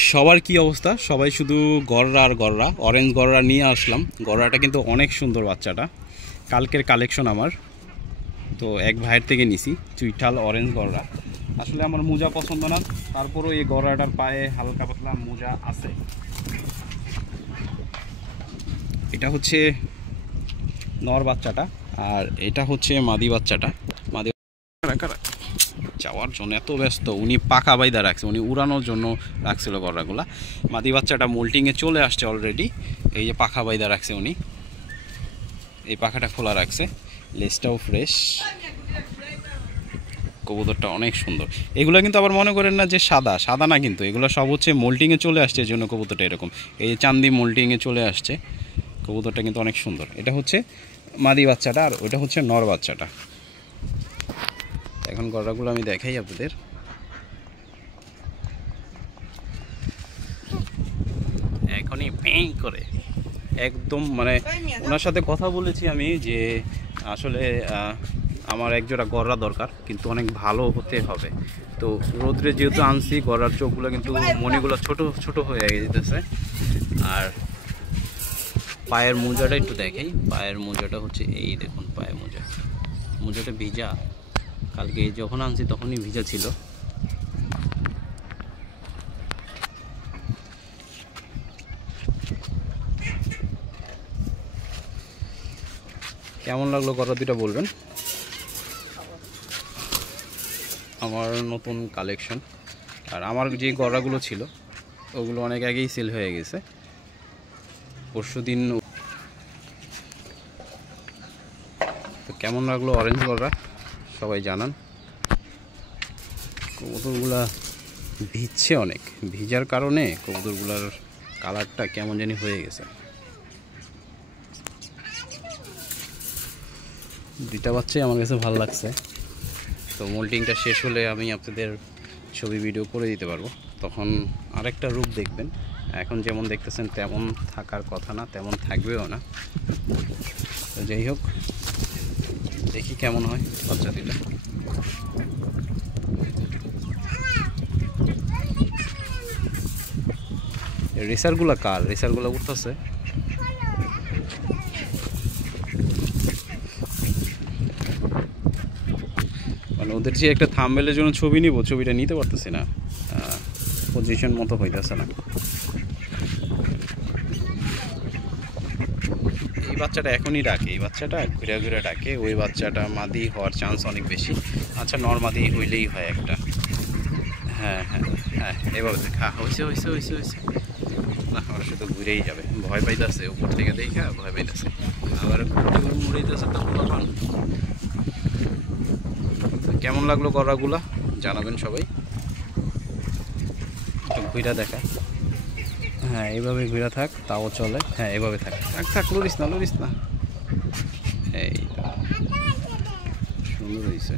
সবার কি অবস্থা? সবাই শুধু গররা আর গররা, অরেঞ্জ গররা নিয়ে আসলাম। গররাটা কিন্তু অনেক সুন্দর, বাচ্চাটা কালকের কালেকশন আমার। তো এক ভাইয়ের থেকে নিছি চুইঠাল অরেঞ্জ গররা। আসলে আমার মোজা পছন্দ না, তারপরও এই গররাটার পায়ে হালকা পাতলা মোজা আছে। এটা হচ্ছে নর বাচ্চাটা আর এটা হচ্ছে মাদি বাচ্চাটা। মাদি যাওয়ার জন্য এত ব্যস্ত, উনি পাখা বাইদা রাখছে, উনি উড়ানোর জন্য রাখছিল গররাগুলা। মাদি বাচ্চাটা মোল্টিংয়ে চলে আসছে অলরেডি, এই যে পাখা বাইদা রাখছে উনি, এই পাখাটা খোলা রাখছে, লেজটাও ফ্রেশ। কবুতরটা অনেক সুন্দর। এগুলো কিন্তু আবার মনে করেন না যে সাদা সাদা না, কিন্তু এগুলো সব হচ্ছে মোল্টিংয়ে চলে আসছে, এই জন্য কবুতরটা এরকম। এই যে চান্দি মোল্টিংয়ে চলে আসছে, কবুতরটা কিন্তু অনেক সুন্দর। এটা হচ্ছে মাদি বাচ্চাটা আর ওইটা হচ্ছে নর বাচ্চাটা। এখন গররাগুলো আমি দেখাই আপনাদের। এখনই পেঁ করে একদম মানে ওনার সাথে কথা বলেছি আমি যে আসলে আমার একজোড়া গররা দরকার, কিন্তু অনেক ভালো হতে হবে। তো রোদ্রে যেহেতু আনছি, গররার চোখগুলো কিন্তু মনিগুলো ছোট ছোট হয়ে যেতেছে। আর পায়ের মোজাটা একটু দেখাই। পায়ের মোজাটা হচ্ছে এই দেখুন, পায়ের মোজাটা ভিজা, কালকে যখন আনছি তখনই ভিজা ছিল। কেমন লাগলো গররা দুইটা বলবেন। আমার নতুন কালেকশন। আর আমার যে গররাগুলো ছিল ওগুলো অনেক আগেই সেল হয়ে গেছে। পরশুদিন। তো কেমন লাগলো অরেঞ্জ গররা সবাই জানান। কবুতরগুলা ভিজছে অনেক, ভিজার কারণে কবুতরগুলার কালারটা কেমন জানি হয়ে গেছে। দুইটা বাচ্চাই আমার কাছে ভালো লাগছে। তো মোল্টিংটা শেষ হলে আমি আপনাদের ছবি ভিডিও করে দিতে পারবো, তখন আরেকটা রূপ দেখবেন। এখন যেমন দেখতেছেন তেমন থাকার কথা না, তেমন থাকবেও না। তো যাই হোক, দেখি কেমন হয় বাচ্চা দুইটা। রেসারগুলা কার? রেসারগুলা উঠতেছে। মানে ওদের যে একটা থাম্বনেলের জন্য ছবি নিব, ছবিটা নিতে পারতেছি না, পজিশন মতো হইতেছে না। এই বাচ্চাটা এখনই ডাকে, এই বাচ্চাটা ঘুরে ঘুরে ডাকে। ওই বাচ্চাটা মাদি হওয়ার চান্স অনেক বেশি। আচ্ছা, নর্মাদি হইলেই হয় একটা। হ্যাঁ হ্যাঁ হ্যাঁ, এভাবে দেখা হয়েছে হয়েছে হয়েছে হয়েছে না, আমার শুধু ঘুরেই যাবে। ভয় পাইতেছে, উপর থেকে দেখা ভয় পাইতেছে, আবার মুড়াইতেছে। কেমন লাগলো গররাগুলা জানাবেন সবাই। ঘুরা দেখা। হ্যাঁ, এইভাবে ঘুরা থাক তাও চলে। হ্যাঁ, এভাবে থাক থাক থাক, লড়িস না লড়িস না। এই সুন্দর হয়েছে।